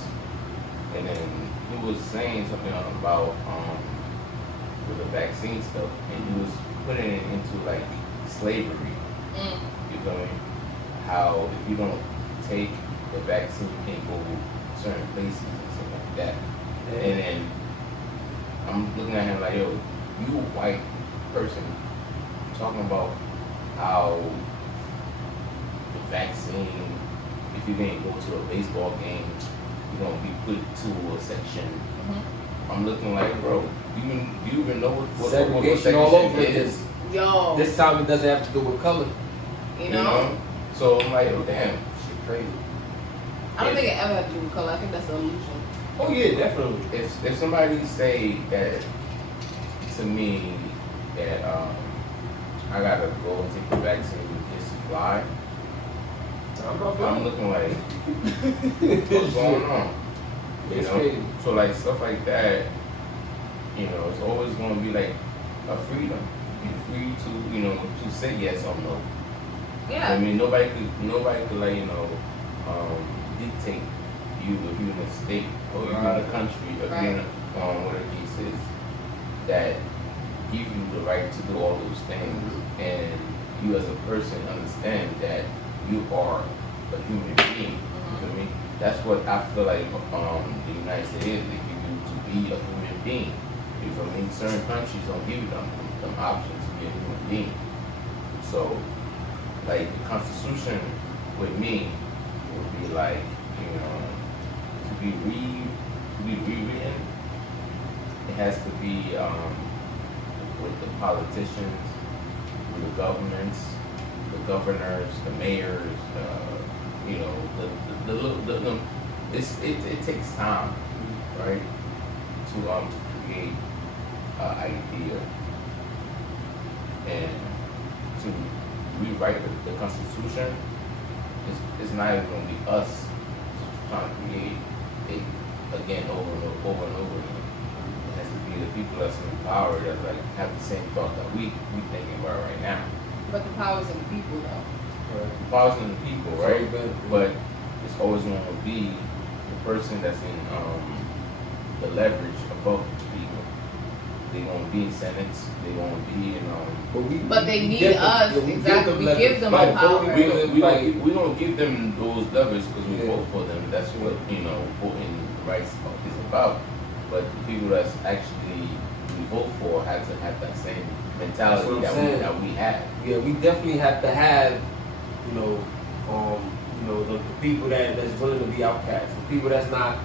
and then he was saying something about with the vaccine stuff, and he was putting it into like slavery. You feel me? How if you don't take the vaccine, you can't go certain places and stuff like that. And then I'm looking at him like, yo, you a white person talking about how the vaccine, if you can't go to a baseball game, you're gonna be put to a section. I'm looking like, bro, do you even know what segregation all over is? Yo. This time it doesn't have to do with color. You know? So I'm like, oh damn, Shit crazy. I don't think it ever had to do with color. I think that's an illusion. Oh yeah, definitely. If somebody say that to me that I gotta go and take the vaccine just to fly, I'm looking like, what's going on? You know? So like stuff like that, you know, it's always gonna be like a freedom. You're free to, you know, to say yes or no. Yeah. I mean, nobody could like, you know, dictate you if you're in a state or if you're in a country or if you're in whatever the case is, that give you the right to do all those things, and you as a person understand that you are a human being. You feel me? That's what I feel like the United States is. They give you to be a human being. You feel me? Certain countries don't give you them options to be a human being. So, like the Constitution with me would be like, you know, to be rewritten. It has to be with the politicians, with the governments, the governors, the mayors, you know, it takes time, right, to create an idea and to rewrite the Constitution. It's not even going to be us trying to create it again over and over again. It has to be the people that's in power that like have the same thought that we thinking about right now. But the power's in the people, though. The power's in the people, right? But it's always going to be the person that's in the leverage above people. They're going to be in senates. They're going to be in But they need give them- us. yeah, we Exactly. We leverage. give them By the voting, power. we don't give them those levers because we Yeah. vote for them. That's what voting rights is about. But the people that's actually we vote for have to have that same mentality That's what I'm saying. that we have. Yeah, we definitely have to have, the people that's willing to be outcast, the people that's not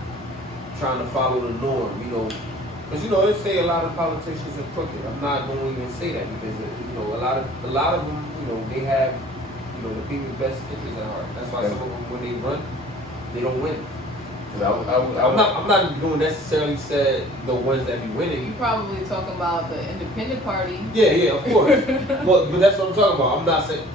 trying to follow the norm, because they say a lot of politicians are crooked. I'm not going to even say that because a lot of them, they have the people's best interests at heart. That's why some of them when they run, they don't win. I'm not going to necessarily say the ones that be winning. You probably talking about the independent party. Yeah, of course. but that's what I'm talking about. I'm not saying.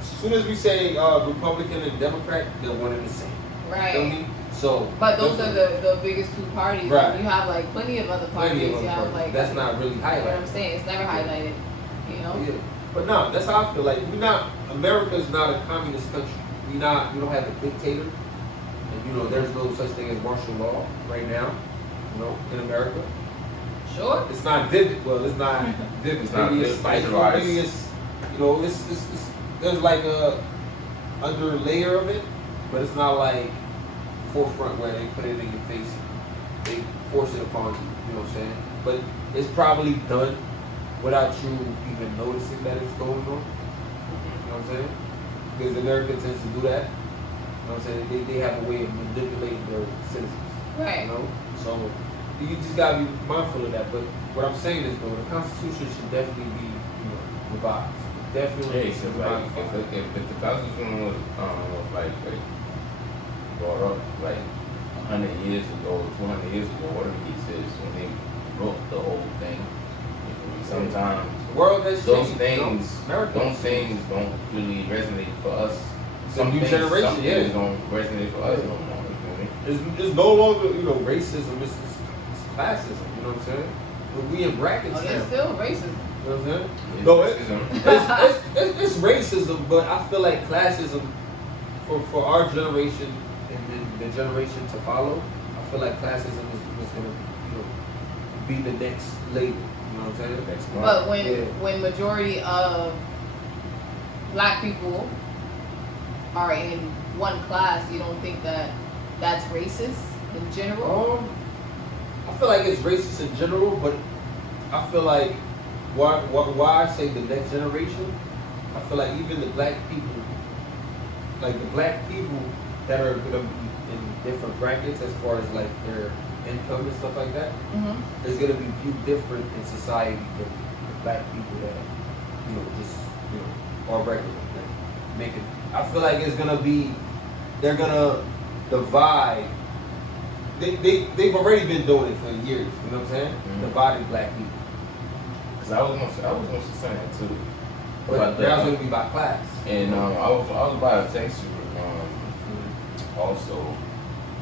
As soon as we say Republican and Democrat, they're one and the same. Right. Feel me? So. But those are the biggest two parties. Right. You have like plenty of other parties. Plenty of you other have parties. like That's not really You know what I'm highlighted. saying? It's never highlighted. Yeah. But no, that's how I feel. Like America's not a communist country. We don't have a dictator. And there's no such thing as martial law right now. In America. Sure. It's not vivid. Well, it's not vivid. It's not maybe it's vivid. maybe it's it's there's like a under layer of it, but it's not like forefront where they put it in your face. They force it upon you. You know what I'm saying? But it's probably done without you even noticing that it's going on. You know what I'm saying? Because America tends to do that. You know what I'm saying? They have a way of manipulating their citizens. Right. So you just gotta be mindful of that. But what I'm saying is, though, the Constitution should definitely be, revised. Definitely. Yeah, so like if the Constitution was brought up like 100 years ago, 200 years ago, whatever he says, when they wrote the whole thing, sometimes The world has those changed. things, America. those things don't really resonate for us. It's a new generation, some yeah. things don't resonate for us no more. You feel me? It's no longer, racism. It's classism. You know what I'm saying? We in brackets Oh, now. there's still racism. You know what I'm saying? It's No, racism. it's racism, but I feel like classism for our generation and then the generation to follow. I feel like classism is going to be the next label. You know what I'm saying? Next month. But Yeah. when majority of black people are in one class, you don't think that that's racist in general? I feel like it's racist in general, but I feel like why I say the next generation, I feel like even the black people, like the black people that are gonna be in different brackets as far as like their income and stuff like that, Mm-hmm. is gonna be viewed different in society than the black people that are regular. I feel like it's gonna be, they're gonna divide. They've already been doing it for years. You know what I'm saying? Mhm. Dividing black people. Cause I was gonna say that too. But About now it's that. gonna be by class. And I was about to text you also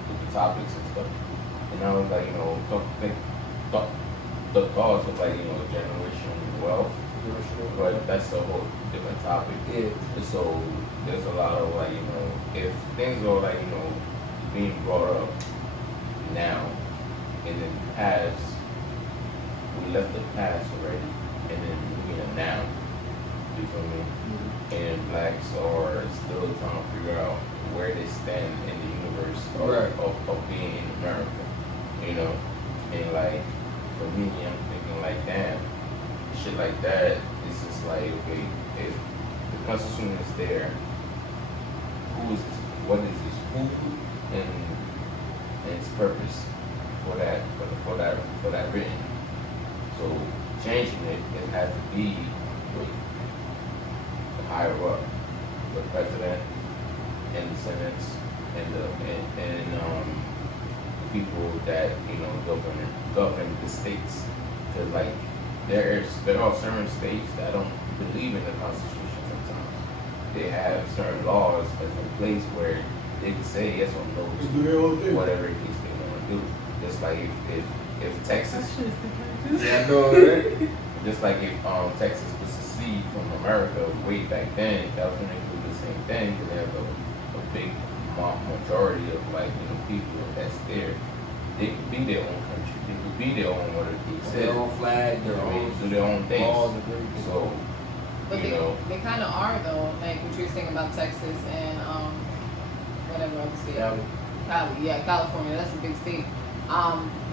with the topics and stuff. And I was like, the thoughts of like, generational wealth. But that's a whole different topic. Yeah. And so there's a lot of like, if things are like, being brought up now and then past, we left the past already and then we're in now. You feel me? And blacks are still trying to figure out where they stand in the universe of being in America. And like for me, I'm thinking like, damn, shit like that. It's just like, okay, if the Constitution is there, who is this? What is this? Who and its purpose for that written. So changing it has to be with the higher up, the president and the senates and the people that govern the states. Because like there are certain states that don't believe in the Constitution sometimes. They have certain laws that's in place where they can say yes or no to whatever it is they want to do. Just like if Texas, Yeah, I know, right? just like if Texas was secede from America way back then, California would do the same thing because they have a big majority of like people that's there, they could be their own country. They could be their own what they said. Their own flag, their own do their own things. laws and everything. So, But they kind of are though, like what you're saying about Texas and whatever other state. California. That's a big state.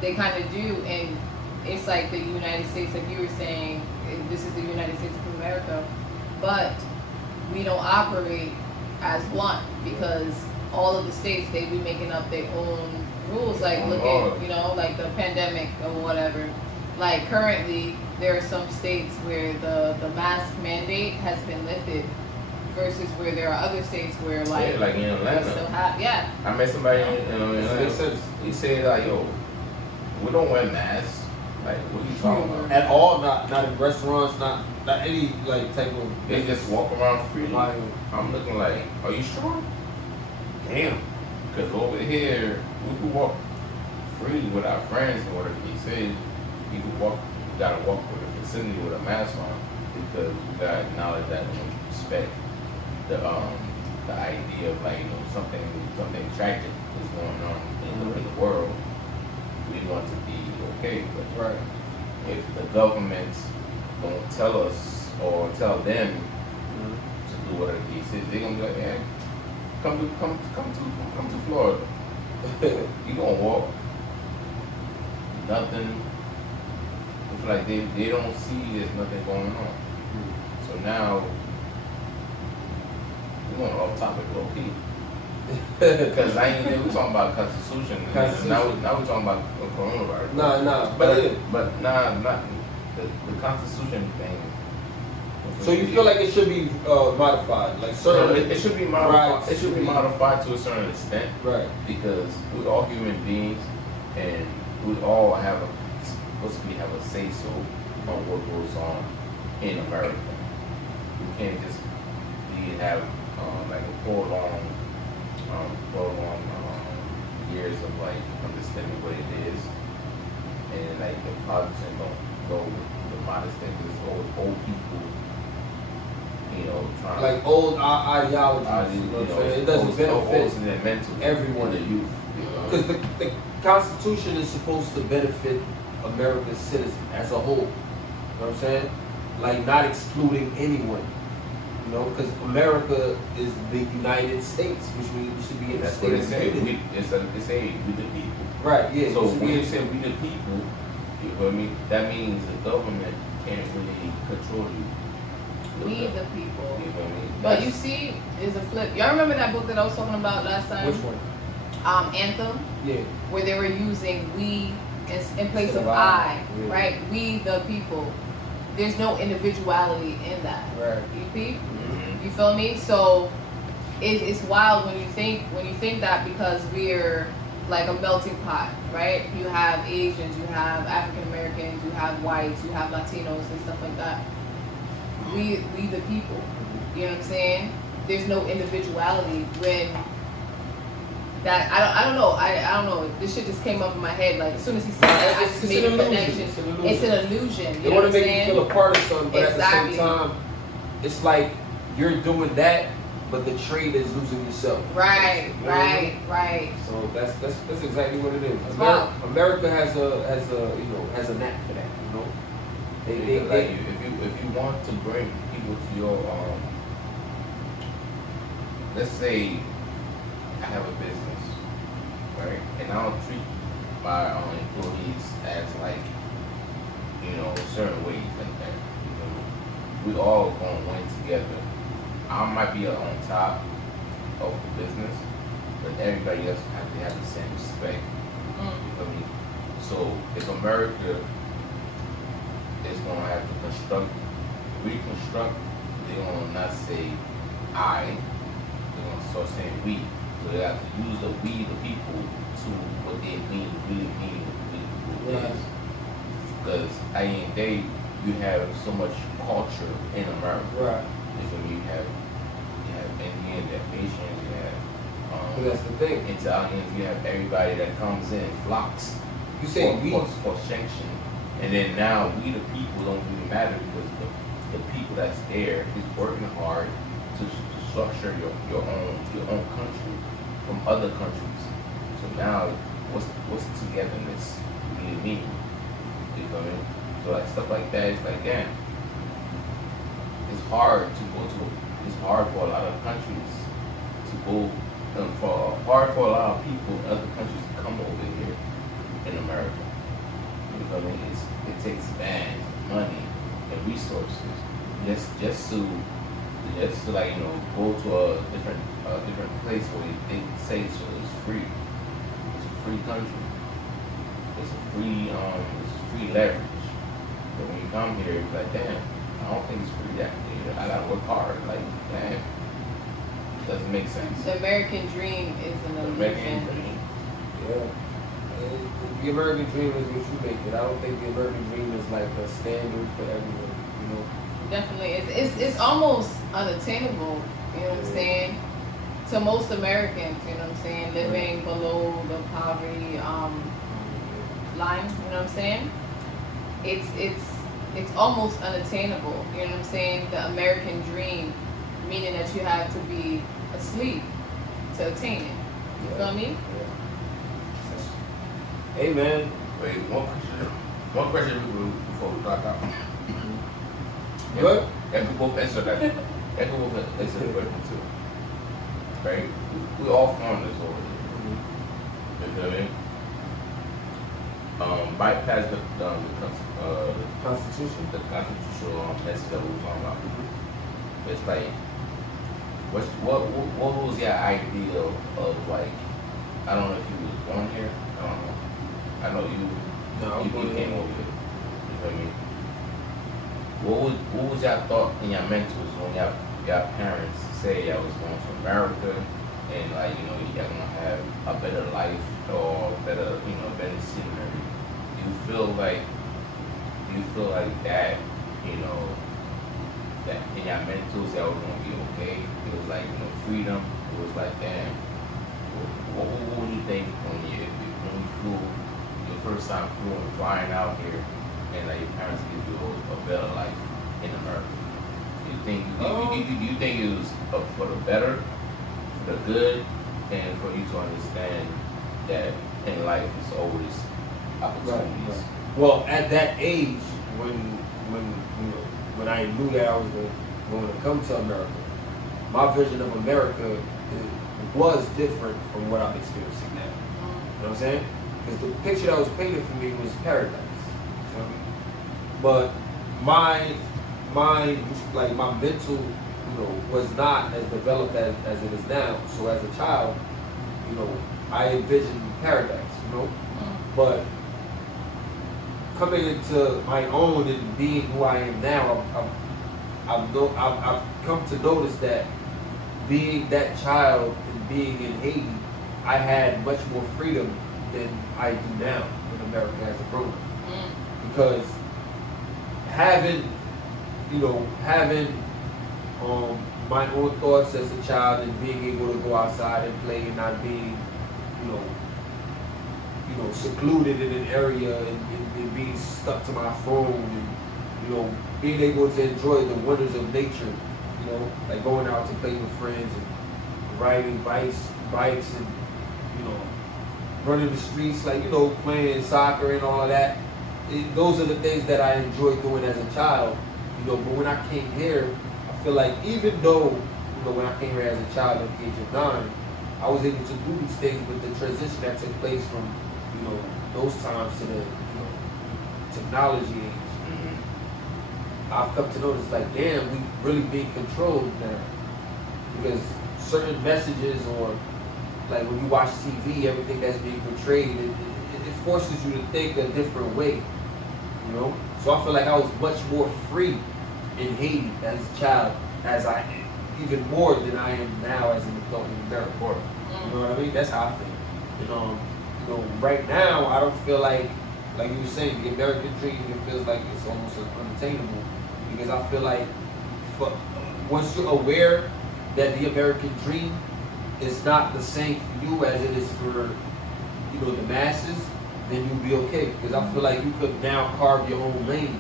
They kind of do, and it's like the United States, like you were saying, this is the United States of America, but we don't operate as one because all of the states, they be making up their own rules. Like look at, like the pandemic or whatever. Like currently, there are some states where the mask mandate has been lifted versus where there are other states where like in Atlanta, they still have, I met somebody in Atlanta. He said like, yo, we don't wear masks. Like, what are you talking about? At all, not in restaurants, not any like type of. They just walk around freely. Like, I'm looking like, are you sure? Damn. Because over here, we can walk freely with our friends and whatever he said. You gotta walk with the vicinity with a mask on because you gotta acknowledge that and respect the idea of like something tragic is going on in the world. We want to be okay, but if the government don't tell us or tell them to do whatever they say, they're gonna be like, man, come to Florida. You gonna walk nothing. It's like they don't see there's nothing going on. So now we're going off topic low key. Because we're talking about Constitution. Now we're talking about coronavirus. But not the Constitution thing. So you feel like it should be modified, like certain. It should be modified. Rights It should be modified to a certain extent, right? Because we're all human beings, and we all supposed to have a say so on what goes on in America. We can't just have like a prolonged years of like understanding what it is, and like the politicians don't go with the modest things. It's old people, trying like old ideologies. You know what I'm saying? It doesn't benefit everyone. The youth, because the Constitution is supposed to benefit America's citizens as a whole. You know what I'm saying? Like not excluding anyone. Because America is the United States, which we should be in the That's what it state. It's we the people. Right, yeah. So when you say we the people, you know what I mean? That means the government can't really control you. We the people. You know what I mean? But you see, is a flip. Y'all remember that book that I was talking about last time? Which one? Anthem. Yeah. Where they were using we in place of I. I, right? We the people. There's no individuality in that. Right. You peep? You feel me? So it's wild when you think that, because we're like a melting pot, right? You have Asians, you have African Americans, you have whites, you have Latinos and stuff like that. We the people. You know what I'm saying? There's no individuality when that I don't know. This shit just came up in my head. Like as soon as he said that, I just made a connection. It's an illusion. They want to make you feel a part of something, but Exactly. at the same time, it's like you're doing that, but the trade is losing yourself. Right. So that's exactly what it is. Wow. America has a knack for that. If you want to bring people to your let's say I have a business, right, and I don't treat my employees as like certain ways like that. We all gonna win together. I might be on top of the business, but everybody else have to have the same respect. You feel me? So if America is gonna have to reconstruct, they're gonna not say I, they're gonna start saying we. So they have to use the we, the people, to what they really mean what we people is. Because at the end of the day, you have so much culture in America. Right. You feel me? You have Indians, you have Asians, you have But that's the thing. Italians, you have everybody that comes in flocks. You say for sanction, and then now we the people don't really matter because the people that's there is working hard to structure your own country. from other countries. So now, what's togetherness really mean? You feel me? So like stuff like that, it's like, damn, it's hard to go to. It's hard for a lot of countries to go. Hard for a lot of people in other countries to come over here in America. You feel me? It takes land, money, and resources just to like, you know, go to a different place where they say so it's free. It's a free country. It's a free leverage. But when you come here, you're like, damn, I don't think it's free that day. I gotta work hard. Like, damn, it doesn't make sense. The American dream is an The illusion. American dream. Yeah. The American dream is what you make it. I don't think the American dream is like a standard for everyone, you know. Definitely, it's almost unattainable. You know what I'm saying? To most Americans, you know what I'm saying, living below the poverty line. You know what I'm saying? It's almost unattainable. You know what I'm saying? The American dream, meaning that you have to be asleep to attain it. You feel me? Yeah. Hey man. Wait, one question before we clock out. What? That could both answer that. That could both answer the question too. Right? We all foreigners over here. You feel me? Bypass the Constitution? the constitutional message that we were talking about. It's like, what was your ideal of like, I don't know if you was born here, I don't know. I know you came over here. You feel me? What was your thought in your mentals when your parents say y'all was going to America and like, you know, y'all gonna have a better life or better scenery? Do you feel like that, you know, that in your mentals that was gonna be okay? It was like, you know, freedom. It was like, damn. What would you think when you flew your first time flying out here and like your parents give you a better life in America? Do you think it was for the better, for the good, and for you to understand that in life is always opportunities? Right. Well, at that age, when I knew that I was going to come to America, my vision of America was different from what I'm experiencing now. You know what I'm saying? Because the picture that was painted for me was paradise. You feel me? But my mental, you know, was not as developed as it is now. So as a child, you know, I envisioned paradise, you know. But coming into my own and being who I am now, I've come to notice that being that child and being in Haiti, I had much more freedom than I do now in America as a grown up. Because having my own thoughts as a child and being able to go outside and play and not being, you know, secluded in an area and being stuck to my phone and, you know, being able to enjoy the wonders of nature, you know, like going out to play with friends and riding bikes and, you know, running the streets, like, you know, playing soccer and all of that. Those are the things that I enjoyed doing as a child, you know. But when I came here, I feel like even though, you know, when I came here as a child at the age of 9, I was able to do these things, but the transition that took place from, you know, those times to the, you know, technology age, I've come to notice, like, damn, we really being controlled now. Because certain messages, or like when you watch TV, everything that's being portrayed, it forces you to think a different way, you know. So I feel like I was much more free in Haiti as a child, even more than I am now as an adult in America. You know what I mean? That's how I think. You know, right now I don't feel like you were saying, the American dream, it feels like it's almost unattainable, because I feel like once you're aware that the American dream is not the same for you as it is for, you know, the masses, then you'll be okay. Because I feel like you could now carve your own lane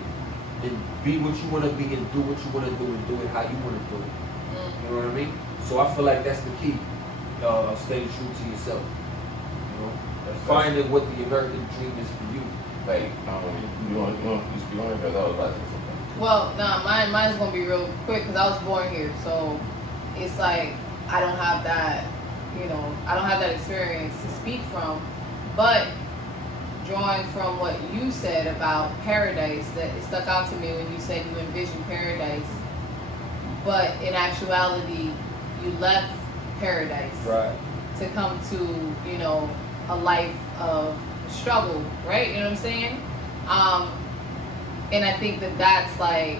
and be what you want to be and do what you want to do and do it how you want to do it. You know what I mean? So I feel like that's the key. stay true to yourself. You know, and finding what the American dream is for you. Like, you speak on it because I was about to say something. Well, nah, mine's gonna be real quick because I was born here, so it's like I don't have that, I don't have that experience to speak from. But drawing from what you said about paradise, that it stuck out to me when you said you envisioned paradise, but in actuality, you left paradise to come to, a life of struggle, right? You know what I'm saying? And I think that's like,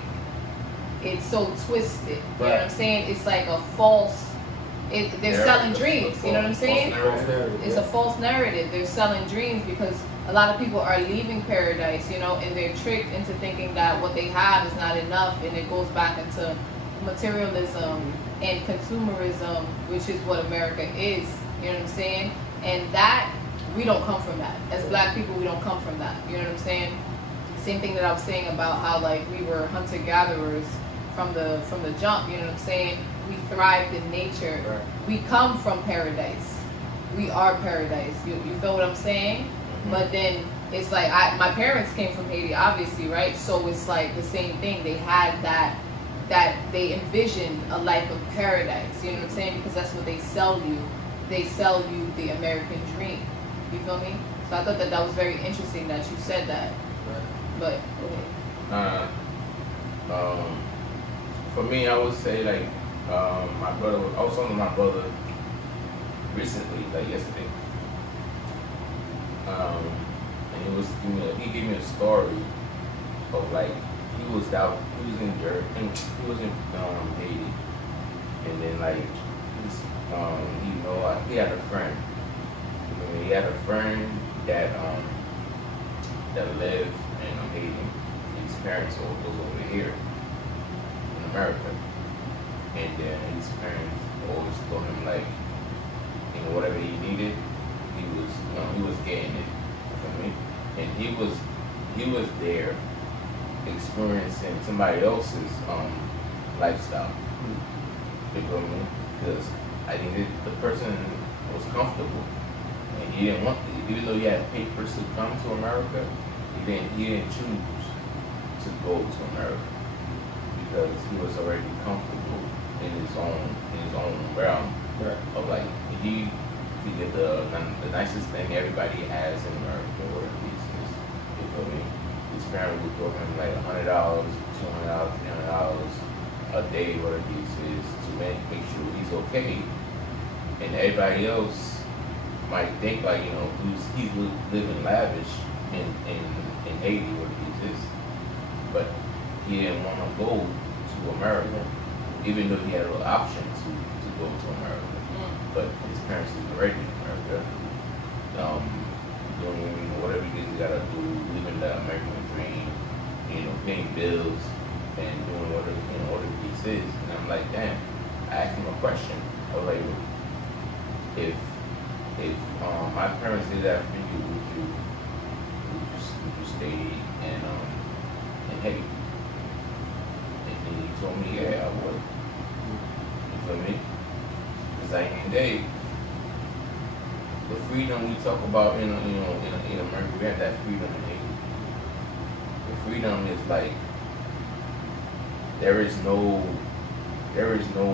it's so twisted. You know what I'm saying? It's like a false, they're selling dreams. You know what I'm saying? It's a false narrative. They're selling dreams because a lot of people are leaving paradise, and they're tricked into thinking that what they have is not enough, and it goes back into materialism and consumerism, which is what America is. You know what I'm saying? And that, we don't come from that. As black people, we don't come from that. You know what I'm saying? Same thing that I was saying about how like we were hunter-gatherers from the jump. You know what I'm saying? We thrived in nature. Right. We come from paradise. We are paradise. You feel what I'm saying? Mm-hmm. But then it's like my parents came from Haiti, obviously, right? So it's like the same thing. They had that they envisioned a life of paradise. You know what I'm saying? Because that's what they sell you. They sell you the American dream. You feel me? So I thought that was very interesting that you said that. Right. But for me, I would say like my brother. I was talking to my brother recently, like yesterday, and he gave me a story of like he was in Haiti, and then like he had a friend. He had a friend that lived in Haiti. His parents was over here in America, and then his parents always told him like, whatever he needed, he was getting it. You feel me? And he was there experiencing somebody else's lifestyle. You feel me? Because I think the person was comfortable. And he didn't want to, even though he had papers to come to America, he didn't choose to go to America because he was already comfortable in his own realm of like he get the nicest thing everybody has in America, or at least you feel me? His parents would throw him like $100, $200, $300 a day, whatever it is, to make sure he's okay, and everybody else might think like, he's living lavish in Haiti where he is, but he didn't want to go to America, even though he had an option to go to America. But his parents was already in America, doing whatever it is you gotta do, living the American dream, paying bills and doing whatever this is. And I'm like, damn. I asked him a question. I was like, if my parents did that for you, would you stay in Haiti? And he told me, yeah, I would. You feel me? Because at the end of the day, the freedom we talk about in America, we have that freedom in Haiti. The freedom is like there is no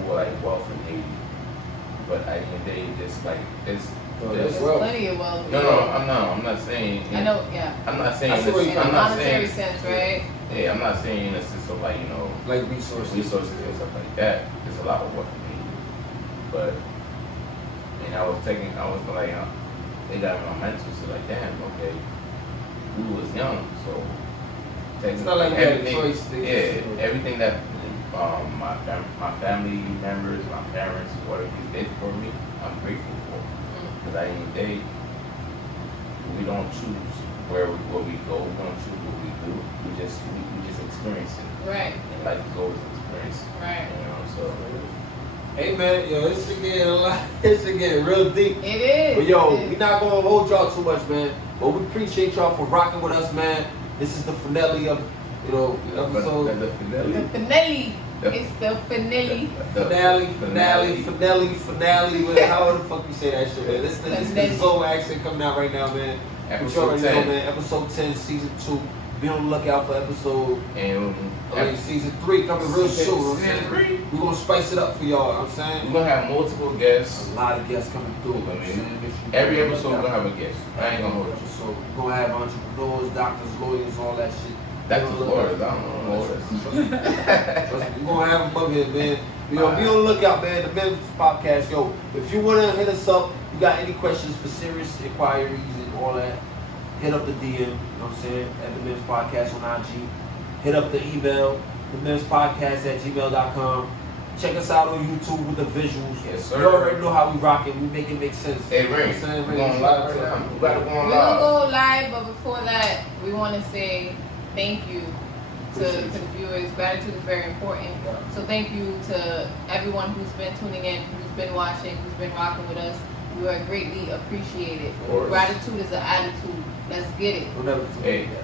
like wealth in Haiti, but at the end of the day, just like there's plenty of wealth. I'm not saying. I know, yeah. I'm not saying in a monetary sense, right? Yeah, I'm not saying in a sense of like like resources and stuff like that. There's a lot of wealth in Haiti, but I was like, they got my mental, so like, damn, okay, we was young, so it's not like everything, choice. Everything that my family members, my parents, whatever they did for me, I'm grateful for. Because at the end of the day, we don't choose where we go. We don't choose what we do. We just experience it. Right. And life is always an experience. Right. So. Hey man, this shit getting a lot. This shit getting real deep. It is. But we not gonna hold y'all too much, man. But we appreciate y'all for rocking with us, man. This is the finale of You know, episode The finale. The finale. It's the finale. finale. How the fuck you say that shit, man? This is the Zoe accent coming out right now, man. Episode 10. Know, man. Episode 10, season 2. Be on the lookout for episode season 3 coming real soon. We're gonna spice it up for y'all. I'm saying we're gonna have multiple guests. A lot of guests coming through. I mean, every episode we're gonna have a guest. I ain't gonna hold it. So we're gonna have entrepreneurs, doctors, lawyers, all that shit. That's the lawyers. I don't know lawyers. We're gonna have them up here, man. Be on the lookout, man. The MIMS podcast, yo. If you wanna hit us up, you got any questions for serious inquiries and all that, hit up the DM, you know what I'm saying, at the MIMS podcast on IG. Hit up the email, the MIMS podcast at gmail.com. Check us out on YouTube with the visuals. Yes, sir. You already know how we rock it. We make it make sense. Hey, Ray, You know what I'm saying? we're going live right now. We gotta go on We're gonna live. go live, but before that, we want to say thank you to the viewers. Gratitude is very important. Yeah. So thank you to everyone who's been tuning in, who's been watching, who's been rocking with us. You are greatly appreciated. Of course. Gratitude is an attitude. Let's get it. We'll never forget Hey, that.